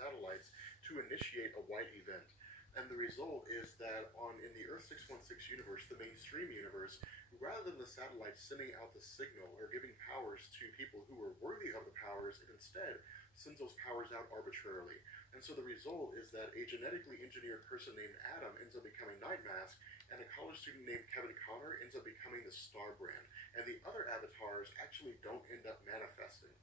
satellites to initiate a white event. And the result is that in the Earth 616 universe, the mainstream universe, rather than the satellites sending out the signal or giving powers to people who are worthy of the powers, it instead sends those powers out arbitrarily. And so the result is that a genetically engineered person named Adam ends up becoming Nightmask, and a college student named Kevin Connor ends up becoming the Star Brand. And the other avatars actually don't end up manifesting.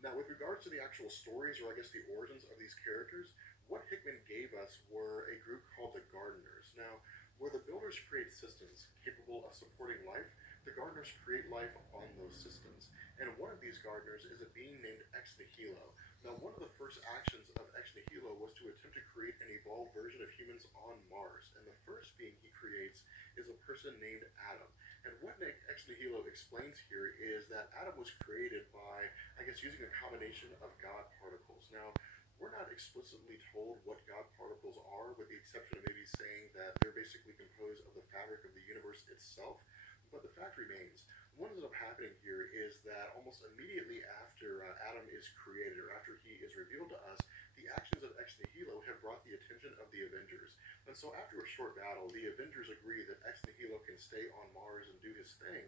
Now, with regards to the actual stories, or I guess the origins of these characters, what Hickman gave us were a group called the Gardeners. Now, where the builders create systems capable of supporting life, the Gardeners create life on those systems. And one of these Gardeners is a being named Ex Nihilo. Now, one of the first actions of Ex Nihilo was to attempt to create an evolved version of humans on Mars. And the first being he creates is a person named Adam. And what Ex Nihilo explains here is that Adam was created by, I guess, using a combination of God particles. Now, we're not explicitly told what God particles are, with the exception of maybe saying that they're basically composed of the fabric of the universe itself. But the fact remains, what ends up happening here is that almost immediately after Adam is created, or after he is revealed to us, the actions of Ex Nihilo have brought the attention of the Avengers. And so after a short battle, the Avengers agree that Ex Nihilo can stay on Mars and do his thing,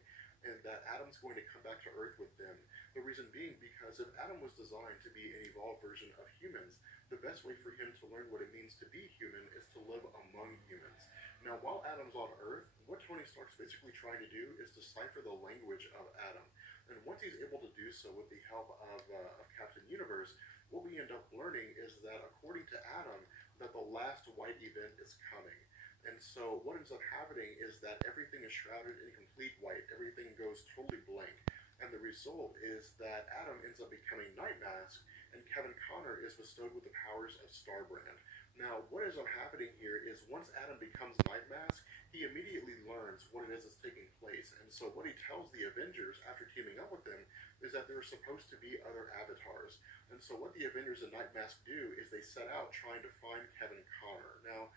and that Adam's going to come back to Earth with them. The reason being because if Adam was designed to be an evolved version of humans, the best way for him to learn what it means to be human is to live among humans. Now, while Adam's on Earth, what Tony Stark's basically trying to do is decipher the language of Adam. And once he's able to do so with the help of Captain Universe, what we end up learning is that according to Adam, that the last white event is coming. And so what ends up happening is that everything is shrouded in complete white. Everything goes totally blank. And the result is that Adam ends up becoming Nightmask, and Kevin Connor is bestowed with the powers of Starbrand. Now, what ends up happening here is once Adam becomes Nightmask, he immediately learns what it is that's taking place. And so what he tells the Avengers after teaming up with them is that there are supposed to be other avatars. And so what the Avengers and Nightmask do is they set out trying to find Kevin Connor. Now,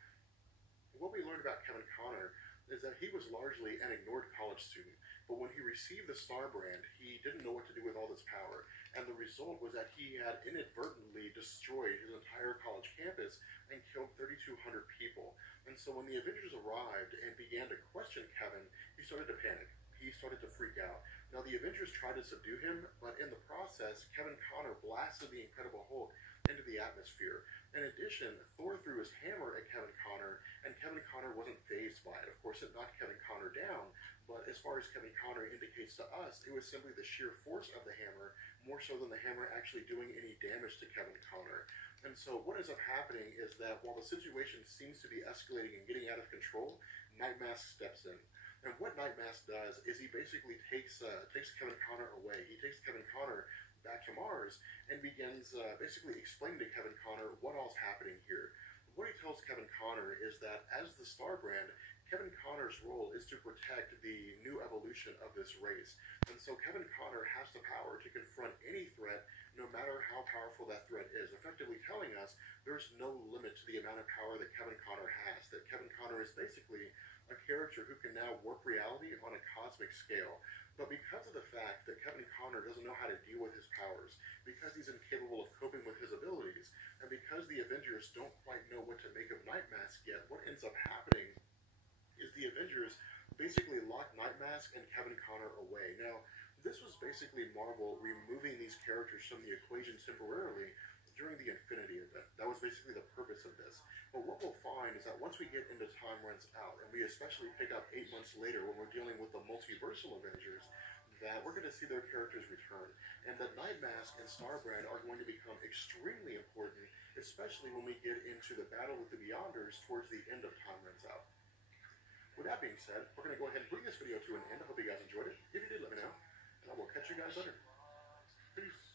what we learned about Kevin Connor is that he was largely an ignored college student. But when he received the Star Brand, he didn't know what to do with all this power. And the result was that he had inadvertently destroyed his entire college campus and killed 3,200 people. And so when the Avengers arrived and began to question Kevin, he started to panic. He started to freak out. Now, the Avengers tried to subdue him, but in the process, Kevin Connor blasted the Incredible Hulk into the atmosphere. In addition, Thor threw his hammer at Kevin Connor, and Kevin Connor wasn't fazed by it. Of course, it knocked Kevin Connor down, but as far as Kevin Connor indicates to us, it was simply the sheer force of the hammer, more so than the hammer actually doing any damage to Kevin Connor. And so what ends up happening is that while the situation seems to be escalating and getting out of control, Nightmask steps in. And what Nightmask does is he basically takes Kevin Connor away. He takes Kevin Connor back to Mars and begins basically explaining to Kevin Connor what all's happening here. What he tells Kevin Connor is that as the Star Brand, Kevin Connor's role is to protect the new evolution of this race. And so Kevin Connor has the power to confront any threat, no matter how powerful that threat is, effectively telling us there's no limit to the amount of power that Kevin Connor has, that Kevin Connor is basically a character who can now warp reality on a cosmic scale. But because of the fact that Kevin Connor doesn't know how to deal with his powers, because he's incapable of coping with his abilities, and because the Avengers don't quite know what to make of Nightmask yet, what ends up happening is the Avengers basically lock Nightmask and Kevin Connor away. Now, this was basically Marvel removing these characters from the equation temporarily during the Infinity event. That was basically the purpose of this. But what we'll find is that once we get into Time Runs Out, and we especially pick up 8 months later when we're dealing with the multiversal Avengers, that we're going to see their characters return. And that Nightmask and Starbrand are going to become extremely important, especially when we get into the battle with the Beyonders towards the end of Time Runs Out. With that being said, we're going to go ahead and bring this video to an end. I hope you guys enjoyed it. If you did, let me know. And I will catch you guys later. Peace.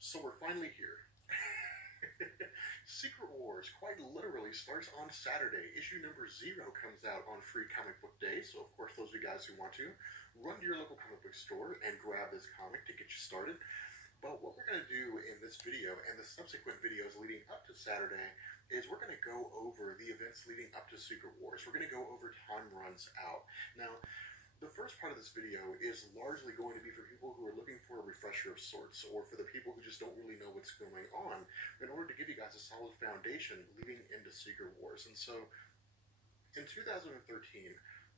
So we're finally here. Secret Wars quite literally starts on Saturday. Issue number 0 comes out on Free Comic Book Day, so of course those of you guys who want to, run to your local comic book store and grab this comic to get you started. But what we're going to do in this video and the subsequent videos leading up to Saturday is we're going to go over the events leading up to Secret Wars. We're going to go over Time Runs Out. Now, the first part of this video is largely going to be for people who are looking for a refresher of sorts, or for the people who just don't really know what's going on, in order to give you guys a solid foundation leading into Secret Wars. And so, in 2013,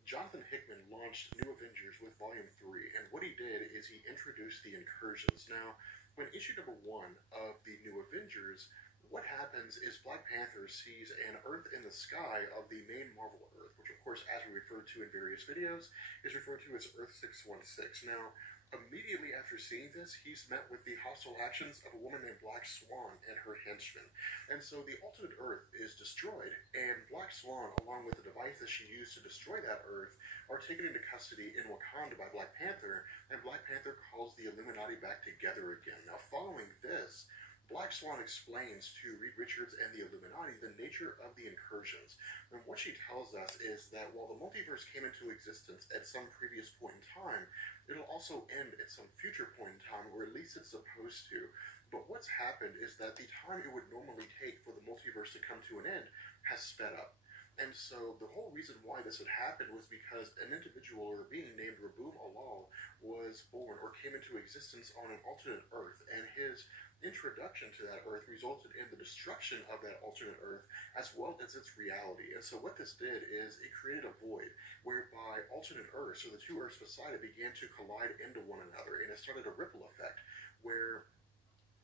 Jonathan Hickman launched New Avengers with Volume 3, and what he did is he introduced the incursions. Now, when issue number 1 of the New Avengers, what happens is Black Panther sees an Earth in the sky of the main Marvel Earth, which of course, as we referred to in various videos, is referred to as Earth 616. Now, immediately after seeing this, he's met with the hostile actions of a woman named Black Swan and her henchmen. And so the alternate Earth is destroyed, and Black Swan, along with the device that she used to destroy that Earth, are taken into custody in Wakanda by Black Panther, and Black Panther calls the Illuminati back together again. Now, following this, Black Swan explains to Reed Richards and the Illuminati the nature of the incursions. And what she tells us is that while the multiverse came into existence at some previous point in time, it'll also end at some future point in time, or at least it's supposed to. But what's happened is that the time it would normally take for the multiverse to come to an end has sped up. And so the whole reason why this had happened was because an individual or a being named Raboom Alal was born or came into existence on an alternate Earth, and his introduction to that Earth resulted in the destruction of that alternate Earth as well as its reality. And so what this did is it created a void whereby alternate Earths, or the two Earths beside it, began to collide into one another, and it started a ripple effect where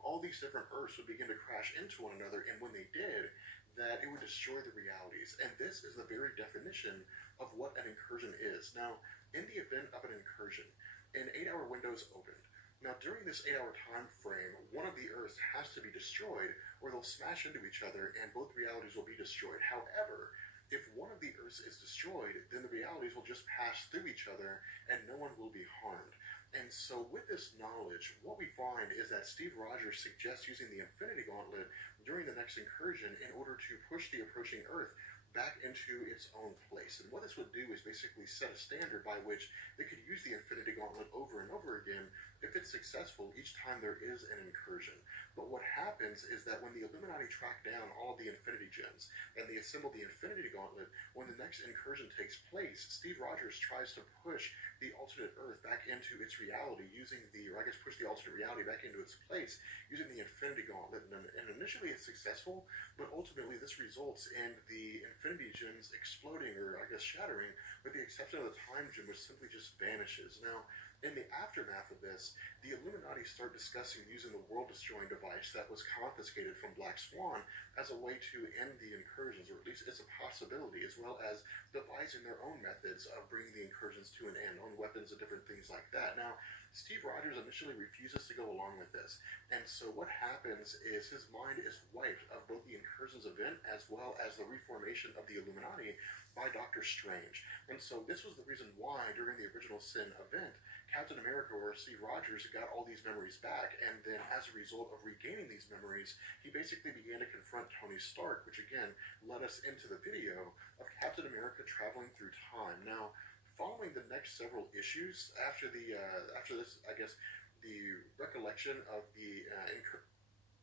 all these different Earths would begin to crash into one another, and when they did, that it would destroy the realities. And this is the very definition of what an incursion is. Now, in the event of an incursion, an 8-hour window is opened. Now, during this 8-hour time frame, one of the Earths has to be destroyed, or they'll smash into each other, and both realities will be destroyed. However, if one of the Earths is destroyed, then the realities will just pass through each other, and no one will be harmed. And so with this knowledge, what we find is that Steve Rogers suggests using the Infinity Gauntlet during the next incursion in order to push the approaching Earth back into its own place. And what this would do is basically set a standard by which they could use the Infinity Gauntlet over and over again if it's successful each time there is an incursion. But what happens is that when the Illuminati track down all of the Infinity Gems and they assemble the Infinity Gauntlet, when the next incursion takes place, Steve Rogers tries to push the alternate Earth back into its reality using the, or I guess push the alternate reality back into its place using the Infinity Gauntlet. And initially it's successful, but ultimately this results in the Infinity Gems exploding, or I guess shattering, with the exception of the Time Gem, which simply just vanishes. Now, in the aftermath of this, the Illuminati start discussing using the world-destroying device that was confiscated from Black Swan as a way to end the incursions, or at least it's a possibility, as well as devising their own methods of bringing the incursions to an end on weapons and different things like that. Now, Steve Rogers initially refuses to go along with this, and so what happens is his mind is wiped of both the incursions event as well as the reformation of the Illuminati by Dr. Strange. And so this was the reason why during the original Sin event, Captain America, or Steve Rogers, got all these memories back, and then as a result of regaining these memories, he basically began to confront Tony Stark, which again led us into the video of Captain America traveling through time. Now, following the next several issues, after this, I guess, the recollection of the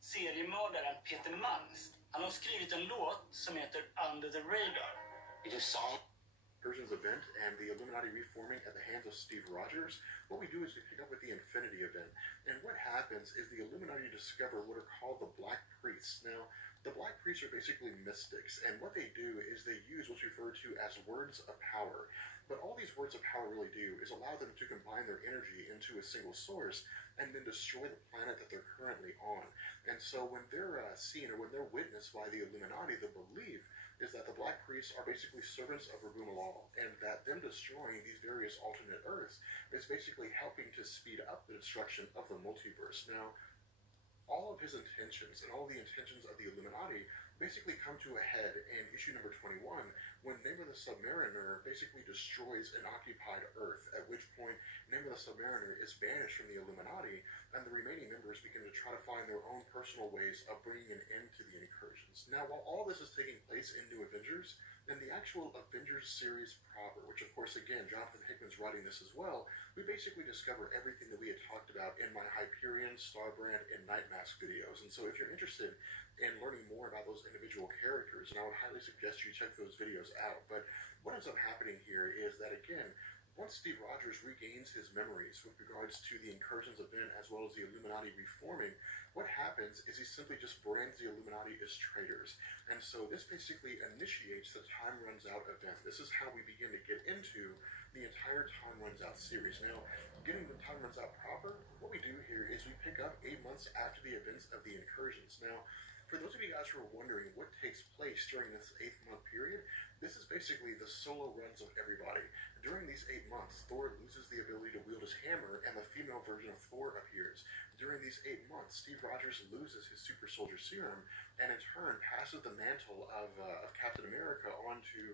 seriemördaren Peter Mangs, han har skrivit en låt som heter Under the Radar. It is song Incursions event and the Illuminati reforming at the hands of Steve Rogers. What we do is we pick up with the Infinity event, and what happens is the Illuminati discover what are called the Black Priests. Now, the Black Priests are basically mystics, and what they do is they use what's referred to as words of power. But all these words of power really do is allow them to combine their energy into a single source and then destroy the planet that they're currently on. And so when they're seen, or when they're witnessed by the Illuminati, the belief is that the Black Priests are basically servants of Raboom Alal, and that them destroying these various alternate Earths is basically helping to speed up the destruction of the multiverse. Now, all of his intentions and all the intentions of the Illuminati basically come to a head in issue number 21 when Namor the Submariner basically destroys an occupied Earth, at which point Namor the Submariner is banished from the Illuminati, and the remaining members begin to try to find their own personal ways of bringing an end to the incursions. Now, while all this is taking place in New Avengers, in the actual Avengers series proper, which of course, again, Jonathan Hickman's writing this as well, we basically discover everything that we had talked about in my Hyperion, Starbrand, and Nightmask videos. And so if you're interested in learning more about those individual characters, and I would highly suggest you check those videos out. But what ends up happening here is that, again, once Steve Rogers regains his memories with regards to the Incursions event as well as the Illuminati reforming, what happens is he simply just brands the Illuminati as traitors. And so this basically initiates the Time Runs Out event. This is how we begin to get into the entire Time Runs Out series. Now, getting the Time Runs Out proper, what we do here is we pick up 8 months after the events of the Incursions. Now, for those of you guys who are wondering what takes place during this 8-month period, this is basically the solo runs of everybody. During these 8 months, Thor loses the ability to wield his hammer, and the female version of Thor appears. During these 8 months, Steve Rogers loses his super soldier serum, and in turn passes the mantle of Captain America onto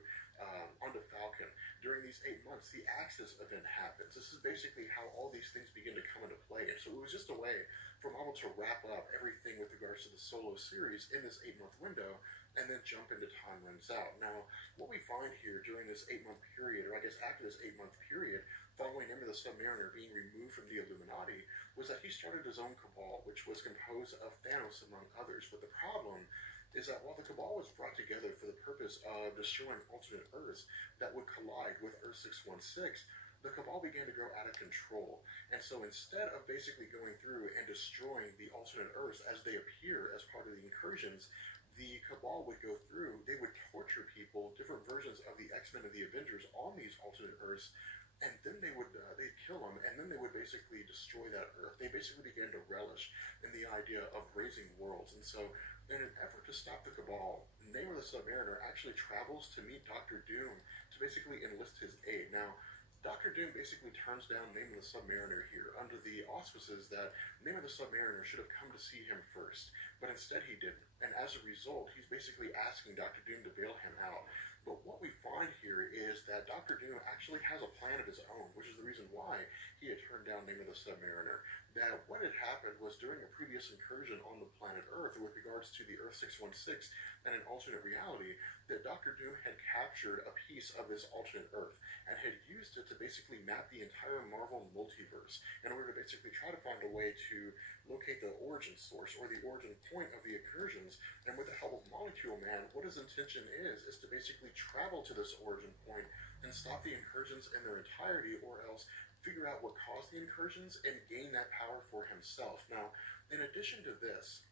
Falcon. During these 8 months, the Axis event happens. This is basically how all these things begin to come into play. And so it was just a way for Marvel to wrap up everything with regards to the solo series in this 8-month window, and then jump into Time Runs Out. Now, what we find here during this 8-month period, or I guess after this 8-month period, following Namor the Submariner being removed from the Illuminati, was that he started his own cabal, which was composed of Thanos, among others. But the problem is that while the cabal was brought together for the purpose of destroying alternate Earths that would collide with Earth 616, the cabal began to grow out of control. And so instead of basically going through and destroying the alternate Earths as they appear as part of the incursions, the cabal would go through, they would torture people, different versions of the X-Men and the Avengers on these alternate Earths, and then they'd kill them, and then they would basically destroy that Earth. They basically began to relish in the idea of raising worlds. And so in an effort to stop the cabal, Namor the Submariner actually travels to meet Dr. Doom to basically enlist his aid. Now, Dr. Doom basically turns down Namor the Submariner here under the auspices that Namor the Submariner should have come to see him first, but instead he didn't. And as a result, he's basically asking Dr. Doom to bail him out. But what we find here is that Dr. Doom actually has a plan of his own, which is the reason why he had turned down Namor the Submariner. That what had happened was during a previous incursion on the planet Earth with regards to the Earth 616 and an alternate reality, that Dr. Doom had captured a piece of this alternate Earth and had used it to basically map the entire Marvel multiverse in order to basically try to find a way to locate the origin source or the origin point of the incursions. And with the help of Molecule Man, what his intention is to basically travel to this origin point and stop the incursions in their entirety, or else figure out what caused the incursions and gain that power for himself. Now, in addition to this,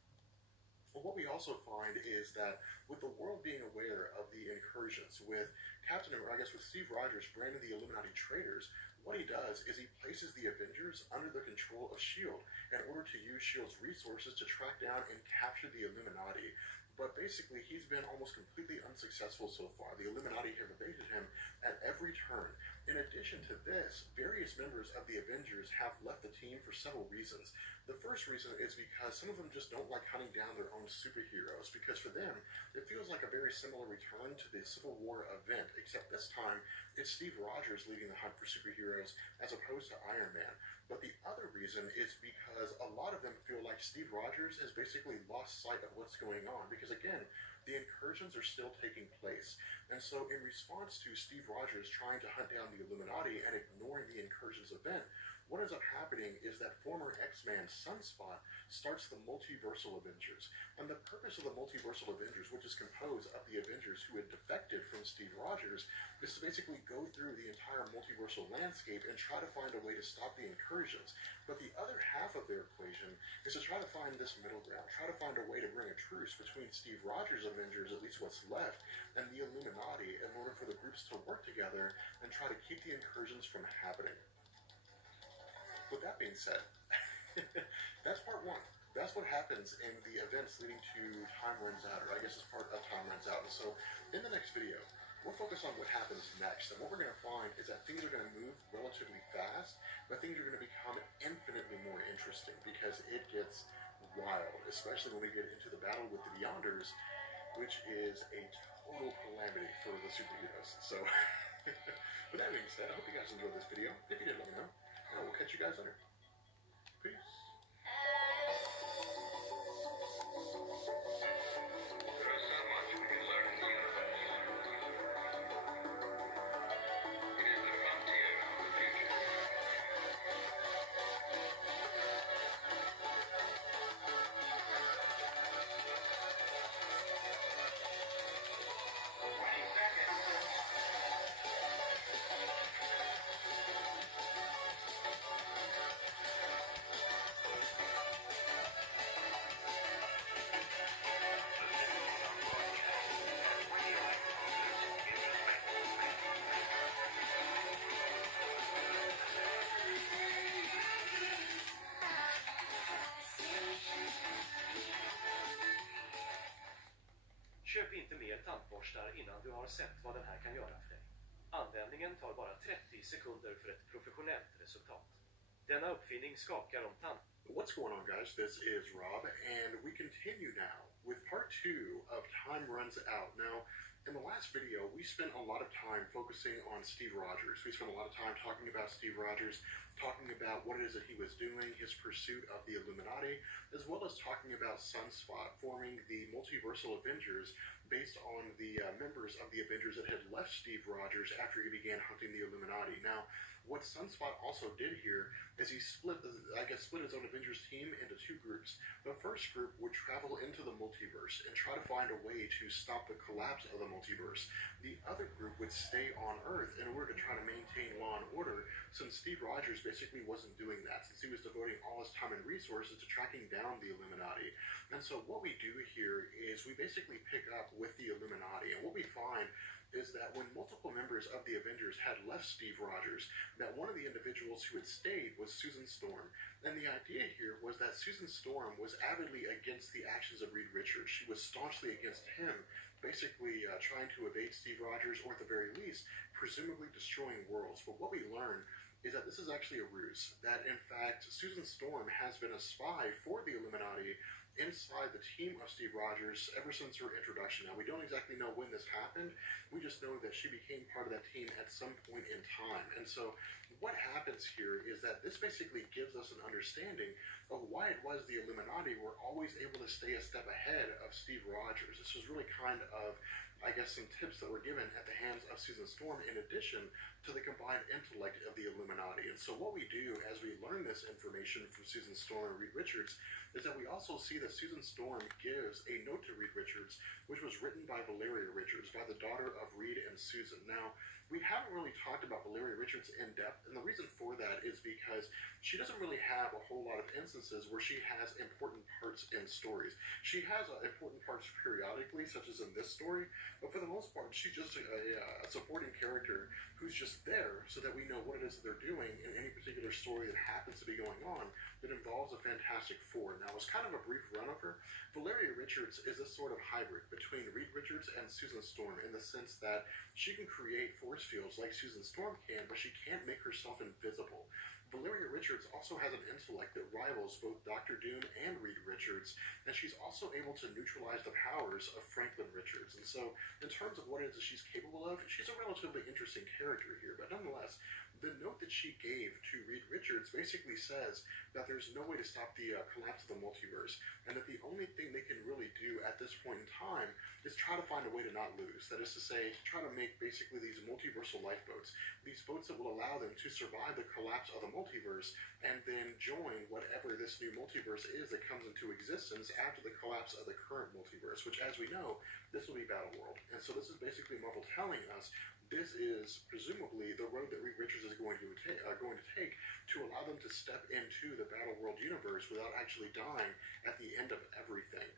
what we also find is that with the world being aware of the incursions, with with Steve Rogers branding the Illuminati traitors, what he does is he places the Avengers under the control of S.H.I.E.L.D. in order to use S.H.I.E.L.D.'s resources to track down and capture the Illuminati. But basically, he's been almost completely unsuccessful so far. The Illuminati have evaded him at every turn. In addition to this, various members of the Avengers have left the team for several reasons. The first reason is because some of them just don't like hunting down their own superheroes, because for them, it feels like a very similar return to the Civil War event, except this time, it's Steve Rogers leading the hunt for superheroes as opposed to Iron Man. But the other reason is because a lot of them feel like Steve Rogers has basically lost sight of what's going on, because again, the incursions are still taking place. And so in response to Steve Rogers trying to hunt down the Illuminati and ignoring the incursions event, what ends up happening is that former X-Man Sunspot starts the Multiversal Avengers. And the purpose of the Multiversal Avengers, which is composed of the Avengers who had defected from Steve Rogers, is to basically go through the entire multiversal landscape and try to find a way to stop the incursions. But the other half of their equation is to try to find this middle ground, try to find a way to bring a truce between Steve Rogers' Avengers, at least what's left, and the Illuminati in order for the groups to work together and try to keep the incursions from happening. With that being said, that's part one. That's what happens in the events leading to Time Runs Out, or I guess it's part of Time Runs Out. And so, in the next video, we'll focus on what happens next. And what we're going to find is that things are going to move relatively fast, but things are going to become infinitely more interesting because it gets wild, especially when we get into the battle with the Beyonders. which is a total calamity for the superheroes. So, with that being said, I hope you guys enjoyed this video. If you did, let me know. And I will catch you guys later. Peace. Köp inte mer tandborstar innan du har sett vad den här kan göra för dig. Användningen tar bara 30 sekunder för ett professionellt resultat. Denna uppfinning skakar om tand. What's going on, guys? This is Rob, and we continue now with part 2 of Time Runs Out. Now, in the last video, we spent a lot of time focusing on Steve Rogers. We spent a lot of time talking about Steve Rogers, talking about what it is that he was doing, his pursuit of the Illuminati, as well as talking about Sunspot forming the Multiversal Avengers based on the members of the Avengers that had left Steve Rogers after he began hunting the Illuminati. Now, what Sunspot also did here is he split his own Avengers team into two groups. The first group would travel into the multiverse and try to find a way to stop the collapse of the multiverse. The other group would stay on Earth in order to try to maintain law and order, since Steve Rogers basically wasn't doing that, since he was devoting all his time and resources to tracking down the Illuminati. And so what we do here is we basically pick up with the Illuminati, and what we find is that when multiple members of the Avengers had left Steve Rogers, that one of the individuals who had stayed was Susan Storm. And the idea here was that Susan Storm was avidly against the actions of Reed Richards. She was staunchly against him, basically trying to evade Steve Rogers, or at the very least, presumably destroying worlds. But what we learn is that this is actually a ruse, that in fact Susan Storm has been a spy for the Illuminati inside the team of Steve Rogers ever since her introduction. Now, we don't exactly know when this happened. We just know that she became part of that team at some point in time. And so what happens here is that this basically gives us an understanding of why it was the Illuminati were always able to stay a step ahead of Steve Rogers. This was really kind of, I guess, some tips that were given at the hands of Susan Storm in addition to the combined intellect of the Illuminati. And so what we do as we learn this information from Susan Storm and Reed Richards is that we also see that Susan Storm gives a note to Reed Richards, which was written by Valeria Richards, by the daughter of Reed and Susan. Now, we haven't really talked about Valeria Richards in depth, and the reason for that is because she doesn't really have a whole lot of instances where she has important parts in stories. She has important parts periodically, such as in this story, but for the most part, she's just a supporting character who's just there so that we know what it is that they're doing in any particular story that happens to be going on that involves a Fantastic Four. Now, it's kind of a brief run of her. Valeria Richards is a sort of hybrid between Reed Richards and Susan Storm in the sense that she can create force fields like Susan Storm can, but she can't make herself invisible. Valeria Richards also has an intellect that rivals both Dr. Doom and Reed Richards, and she's also able to neutralize the powers of Franklin Richards. And so, in terms of what it is that she's capable of, she's a relatively interesting character here, but nonetheless, the note that she gave to Reed Richards basically says that there's no way to stop the collapse of the multiverse, and that the only thing they can really do at this point in time is try to find a way to not lose. That is to say, try to make basically these multiversal lifeboats, these boats that will allow them to survive the collapse of the multiverse and then join whatever this new multiverse is that comes into existence after the collapse of the current multiverse, which, as we know, this will be Battleworld. And so this is basically Marvel telling us this is presumably the road that Reed Richards is going to take to allow them to step into the Battleworld universe without actually dying at the end of everything.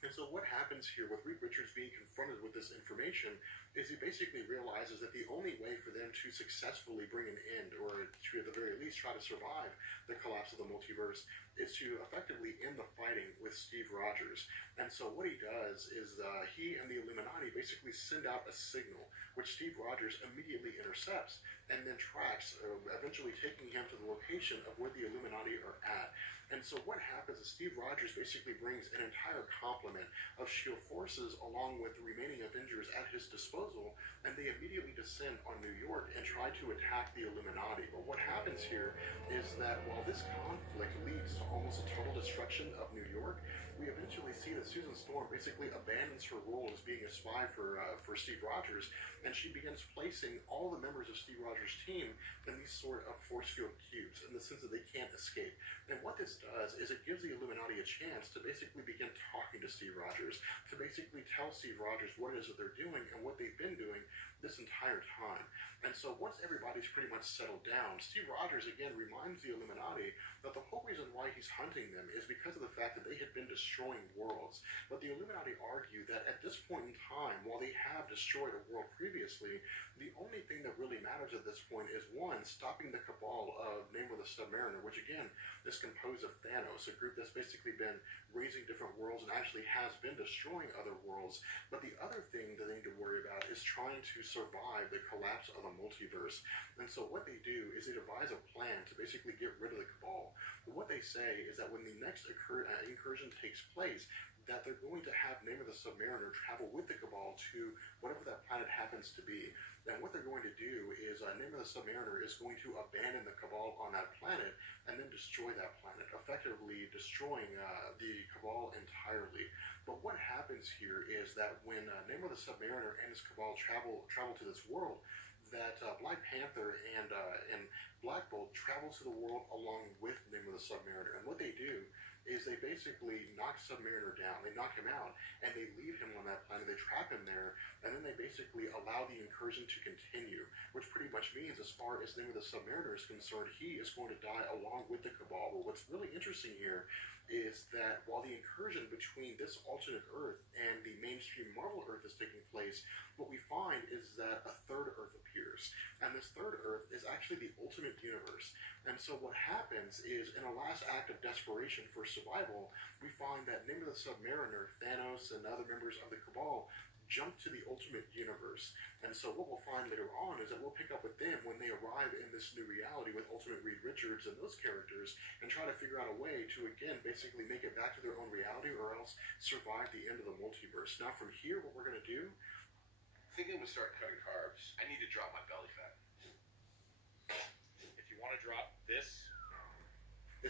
And so what happens here with Reed Richards being confronted with this information is he basically realizes that the only way for them to successfully bring an end, or to at the very least try to survive the collapse of the multiverse, is to effectively end the fighting with Steve Rogers. And so what he does is he and the Illuminati basically send out a signal, which Steve Rogers immediately intercepts and then tracks, eventually taking him to the location of where the Illuminati are at. And so what happens is Steve Rogers basically brings an entire complement of S.H.I.E.L.D. forces along with the remaining Avengers at his disposal, and they immediately descend on New York and try to attack the Illuminati. But what happens here is that while this conflict leads to almost a total destruction of New York, we eventually see that Susan Storm basically abandons her role as being a spy for Steve Rogers, and she begins placing all the members of Steve Rogers' team in these sort of force field cubes in the sense that they can't escape. And what this does is it gives the Illuminati a chance to basically begin talking to Steve Rogers, to basically tell Steve Rogers what it is that they're doing and what they've been doing this entire time. And so once everybody's pretty much settled down, Steve Rogers again reminds the Illuminati that the whole reason why he's hunting them is because of the fact that they had been destroying worlds. But the Illuminati argue that at this point in time, while they have destroyed a world previously, the only thing that really matters at this point is, one, stopping the cabal of Name of the Submariner, which again is composed of Thanos, a group that's basically been raising different worlds and actually has been destroying other worlds. But the other thing that they need to worry about is trying to survive the collapse of the multiverse. And so what they do is they devise a plan to basically get rid of the cabal. But what they say is that when the next incursion takes place, that they're going to have Name of the Submariner travel with the cabal to whatever that planet happens to be. And what they're going to do is Name of the Submariner is going to abandon the cabal on that planet and then destroy that planet, effectively destroying the cabal entirely. But what happens here is that when Name of the Submariner and his cabal travel to this world, that Black Panther and Black Bolt travel to the world along with Name of the Submariner. And what they do is they basically knock Submariner down, they knock him out, and they leave him on that planet, they trap him there, and then they basically allow the incursion to continue, which pretty much means, as far as Name of the Submariner is concerned, he is going to die along with the cabal. But what's really interesting here is that while the incursion between this alternate Earth and the mainstream Marvel Earth is taking place, what we find is that a third Earth appears. And this third Earth is actually the ultimate universe. And so what happens is, in a last act of desperation for survival, we find that Name of the Submariner, Thanos, and other members of the Cabal jump to the ultimate universe. And so what we'll find later on is that we'll pick up with them when they arrive in this new reality with Ultimate Reed Richards and those characters, and try to figure out a way to, again, basically make it back to their own reality, or else survive the end of the multiverse. Now from here, what we're going to do... Thinking we start cutting carbs, I need to drop my belly fat. If you want to drop this...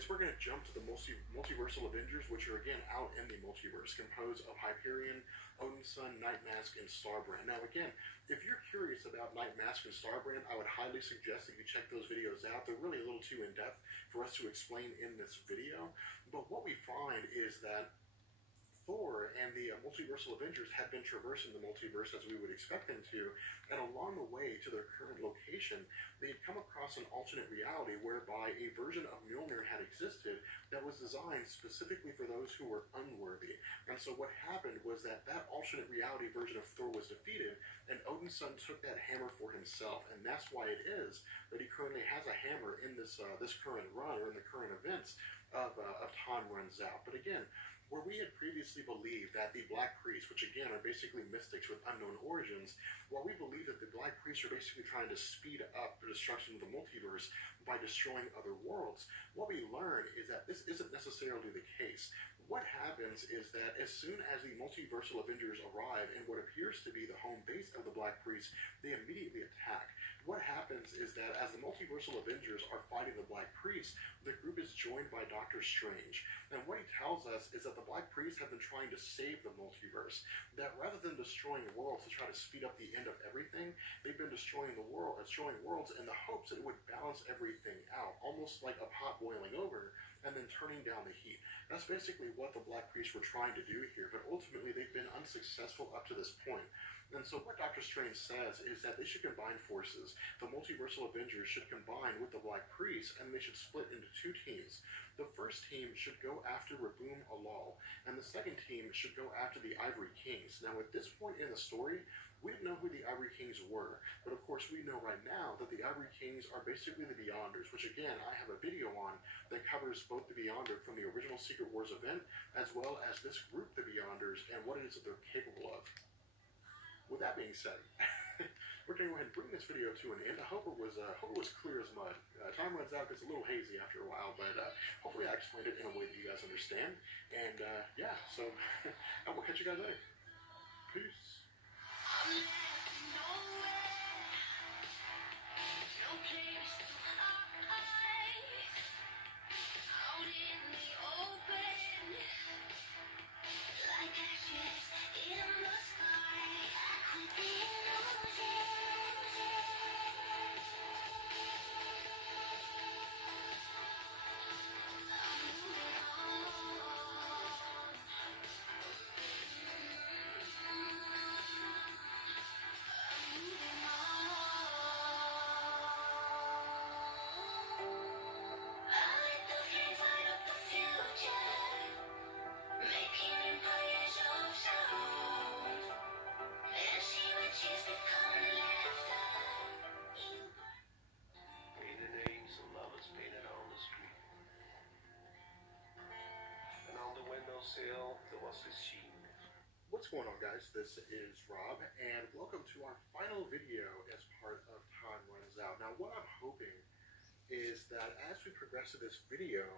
we're going to jump to the multiversal Avengers, which are again out in the multiverse, composed of Hyperion, Odinson, Nightmask, and Starbrand. Now again, if you're curious about Nightmask and Starbrand, I would highly suggest that you check those videos out. They're really a little too in-depth for us to explain in this video. But what we find is that Thor and the multiversal Avengers had been traversing the multiverse as we would expect them to, and along the way to their current location, they had come across an alternate reality whereby a version of Mjolnir had existed that was designed specifically for those who were unworthy. And so what happened was that alternate reality version of Thor was defeated, and Odinson took that hammer for himself, and that's why it is that he currently has a hammer in this current run, or in the current events of time runs out. But again, where we had previously believed that the Black Priests, which again are basically mystics with unknown origins, while we believe that the Black Priests are basically trying to speed up the destruction of the multiverse by destroying other worlds, what we learn is that this isn't necessarily the case. What happens is that as soon as the multiversal Avengers arrive in what appears to be the home base of the Black Priests, they immediately attack. What happens is that as the multiversal Avengers are fighting the Black Priests, the group is joined by Doctor Strange. And what he tells us is that the Black Priests have been trying to save the multiverse. That rather than destroying worlds to try to speed up the end of everything, they've been destroying worlds in the hopes that it would balance everything out, almost like a pot boiling over and then turning down the heat. That's basically what the Black Priests were trying to do here, but ultimately they've been unsuccessful up to this point. And so what Doctor Strange says is that they should combine forces. The multiversal Avengers should combine with the Black Priests, and they should split into two teams. The first team should go after Raboom Alal, and the second team should go after the Ivory Kings. Now at this point in the story, we didn't know who the Ivory Kings were, but of course we know right now that the Ivory Kings are basically the Beyonders, which again, I have a video on that covers both the Beyonder from the original Secret Wars event, as well as this group, the Beyonders, and what it is that they're capable of. With that being said, we're going to go ahead and bring this video to an end. I hope it was clear as mud. Time runs out, gets a little hazy after a while, but hopefully I explained it in a way that you guys understand. And yeah, so I will catch you guys later. Peace. What's going on, guys? This is Rob, and welcome to our final video as part of Time Runs Out. Now, what I'm hoping is that as we progress to this video,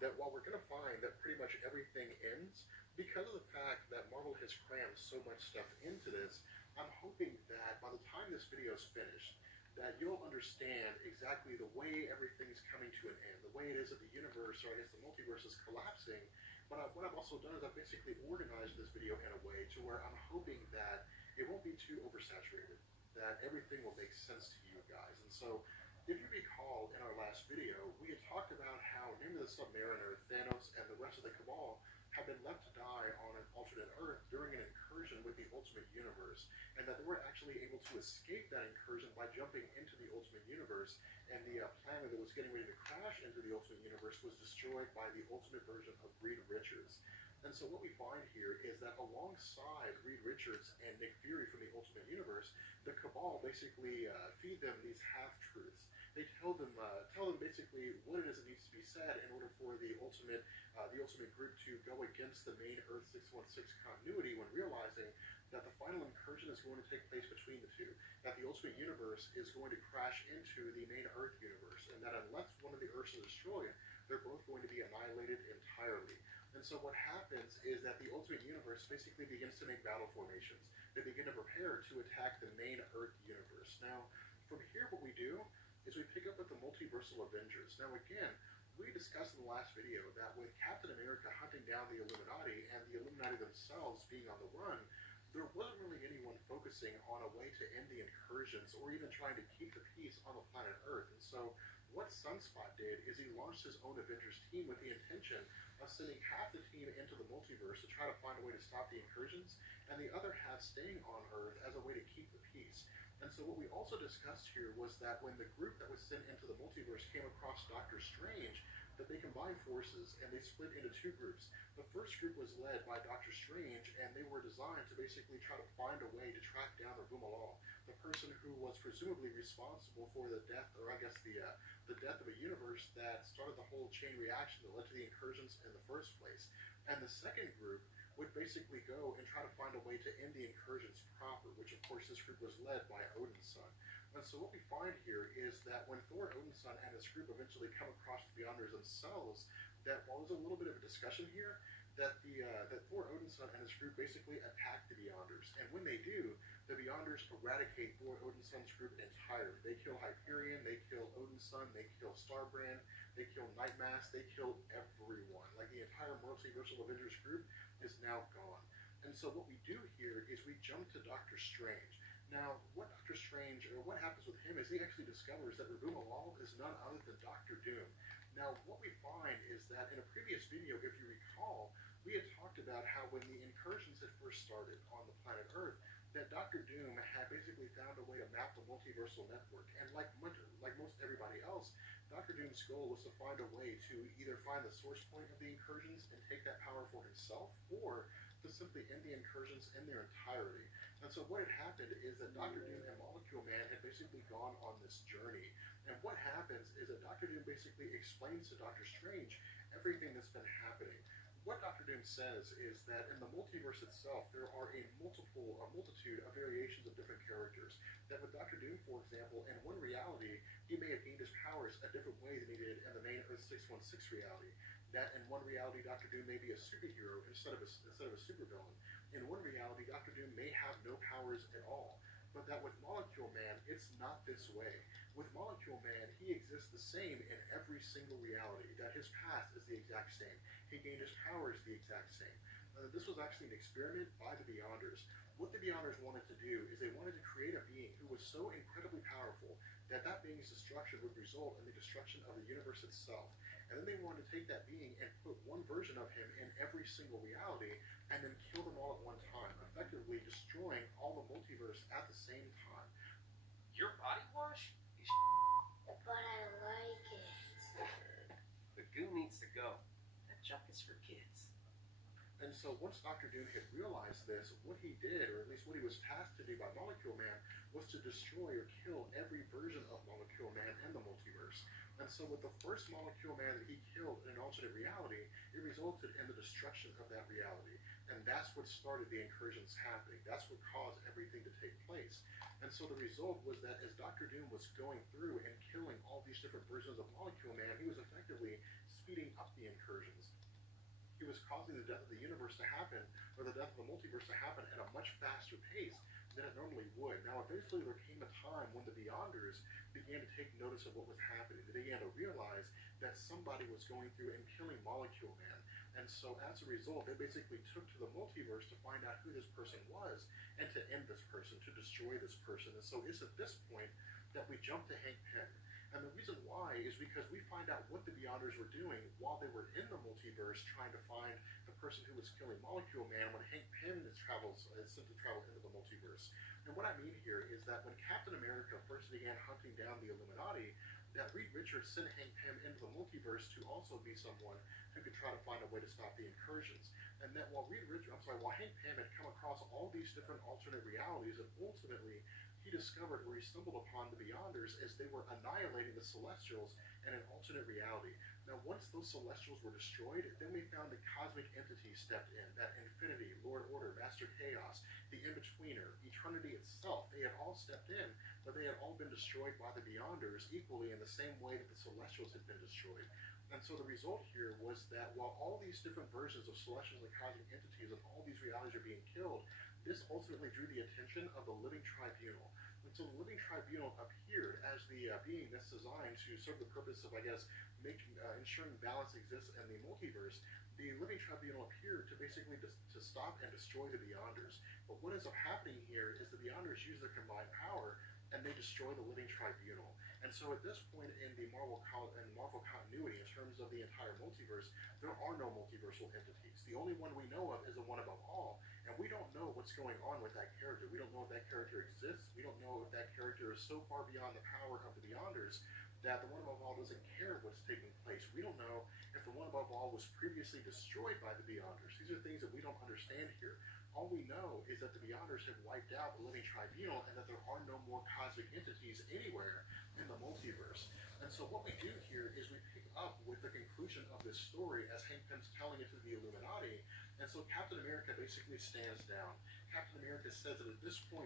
that while we're going to find that pretty much everything ends, because of the fact that Marvel has crammed so much stuff into this, I'm hoping that by the time this video is finished, that you'll understand exactly the way everything's coming to an end, the way it is that the universe, or I guess the multiverse, is collapsing. But what I've also done is I've basically organized this video in a way to where I'm hoping that it won't be too oversaturated, that everything will make sense to you guys. And so, if you recall in our last video, we had talked about how Name of the Submariner, Thanos, and the rest of the Cabal have been left to die on an alternate Earth during an incursion with the Ultimate Universe, and that they were actually able to escape that incursion by jumping into the Ultimate Universe, and the planet that was getting ready to crash into the Ultimate Universe was destroyed by the Ultimate version of Reed Richards. And so what we find here is that alongside Reed Richards and Nick Fury from the Ultimate Universe, the Cabal basically feed them these half-truths. They tell them basically what it is that needs to be said in order for the ultimate group to go against the main Earth 616 continuity, when realizing that the final incursion is going to take place between the two, that the Ultimate Universe is going to crash into the main Earth universe, and that unless one of the Earths is destroyed, they're both going to be annihilated entirely. And so what happens is that the Ultimate Universe basically begins to make battle formations. They begin to prepare to attack the main Earth universe. Now, from here what we do is we pick up with the Multiversal Avengers. Now again, we discussed in the last video that with Captain America hunting down the Illuminati and the Illuminati themselves being on the run, there wasn't really anyone focusing on a way to end the incursions or even trying to keep the peace on the planet Earth. And so what Sunspot did is he launched his own Avengers team with the intention of sending half the team into the multiverse to try to find a way to stop the incursions, and the other half staying on Earth as a way to keep the peace. And so what we also discussed here was that when the group that was sent into the multiverse came across Doctor Strange, that they combined forces and they split into two groups. The first group was led by Doctor Strange, and they were designed to basically try to find a way to track down the Rumalal, the person who was presumably responsible for the death, or I guess the death of a universe that started the whole chain reaction that led to the incursions in the first place. And the second group would basically go and try to find a way to end the incursions proper, which of course this group was led by Odin's son. And so what we find here is that when Thor Odinson and his group eventually come across the Beyonders themselves, that while there's a little bit of a discussion here, that Thor Odinson and his group basically attack the Beyonders. And when they do, the Beyonders eradicate Thor Odinson's group entirely. They kill Hyperion, they kill Odinson, they kill Starbrand, they kill Nightmask, they kill everyone. Like the entire Multiversal Avengers group is now gone. And so what we do here is we jump to Doctor Strange. Now, what Doctor Strange, or what happens with him, is he actually discovers that Rumalal is none other than Doctor Doom. Now, what we find is that in a previous video, if you recall, we had talked about how when the incursions had first started on the planet Earth, that Doctor Doom had basically found a way to map the multiversal network. And like most everybody else, Doctor Doom's goal was to find a way to either find the source point of the incursions and take that power for himself, or to simply end the incursions in their entirety. And so what had happened is that Doctor Doom and Molecule Man had basically gone on this journey. And what happens is that Doctor Doom basically explains to Doctor Strange everything that's been happening. what Dr. Doom says is that in the multiverse itself, there are a multitude of variations of different characters. That with Dr. Doom, for example, in one reality, he may have gained his powers a different way than he did in the main Earth 616 reality. That in one reality, Dr. Doom may be a superhero instead of a supervillain. In one reality, Dr. Doom may have no powers at all. But that with Molecule Man, it's not this way. With Molecule Man, he exists the same in every single reality. That his past is the exact same. He gained his powers the exact same. This was actually an experiment by the Beyonders. What the Beyonders wanted to do is they wanted to create a being who was so incredibly powerful that that being's destruction would result in the destruction of the universe itself. And then they wanted to take that being and put one version of him in every single reality and then kill them all at one time, effectively destroying all the multiverse at the same time. Your body wash? But I like it. The goo needs to go. That junk is for kids. And so once Dr. Doom had realized this, what he did, or at least what he was tasked to do by Molecule Man, was to destroy or kill every version of Molecule Man in the multiverse. And so with the first Molecule Man that he killed in an alternate reality, it resulted in the destruction of that reality. And that's what started the incursions happening. That's what caused everything to take place. And so the result was that as Dr. Doom was going through and killing all these different versions of Molecule Man, he was effectively speeding up the incursions. He was causing the death of the universe to happen, or the death of the multiverse to happen at a much faster pace than it normally would. Now, eventually there came a time when the Beyonders began to take notice of what was happening. They began to realize that somebody was going through and killing Molecule Man. And so as a result, they basically took to the multiverse to find out who this person was and to end this person, to destroy this person. And so it's at this point that we jump to Hank Pym. And the reason why is because we find out what the Beyonders were doing while they were in the multiverse trying to find the person who was killing Molecule Man when Hank Pym is sent to travel into the multiverse. And what I mean here is that when Captain America first began hunting down the Illuminati, that Reed Richards sent Hank Pym into the multiverse to also be someone who could try to find a way to stop the incursions. And that while Hank Pym had come across all these different alternate realities, and ultimately he discovered or he stumbled upon the Beyonders as they were annihilating the Celestials in an alternate reality. Now, once those Celestials were destroyed, then we found the cosmic entities stepped in, that Infinity, Lord Order, Master Chaos, the In-Betweener, Eternity itself. They had all stepped in, but they had all been destroyed by the Beyonders equally in the same way that the Celestials had been destroyed. And so the result here was that while all these different versions of Celestials and cosmic entities of all these realities are being killed, this ultimately drew the attention of the Living Tribunal. And so the Living Tribunal appeared as the being that's designed to serve the purpose of, ensuring balance exists in the multiverse. The Living Tribunal appeared to basically to stop and destroy the Beyonders. But what ends up happening here is the Beyonders use their combined power and they destroy the Living Tribunal. And so at this point in the Marvel continuity, in terms of the entire multiverse, there are no multiversal entities. The only one we know of is the one above all, and we don't know what's going on with that character. We don't know if that character exists. We don't know if that character is so far beyond the power of the Beyonders that the one above all doesn't care what's taking place. We don't know if the one above all was previously destroyed by the Beyonders. These are things that we don't understand here. All we know is that the Beyonders have wiped out the Living Tribunal and that there are no more cosmic entities anywhere in the multiverse. And so what we do here is we pick up with the conclusion of this story as Hank Pym's telling it to the Illuminati. And so Captain America basically stands down. Captain America says that at this point,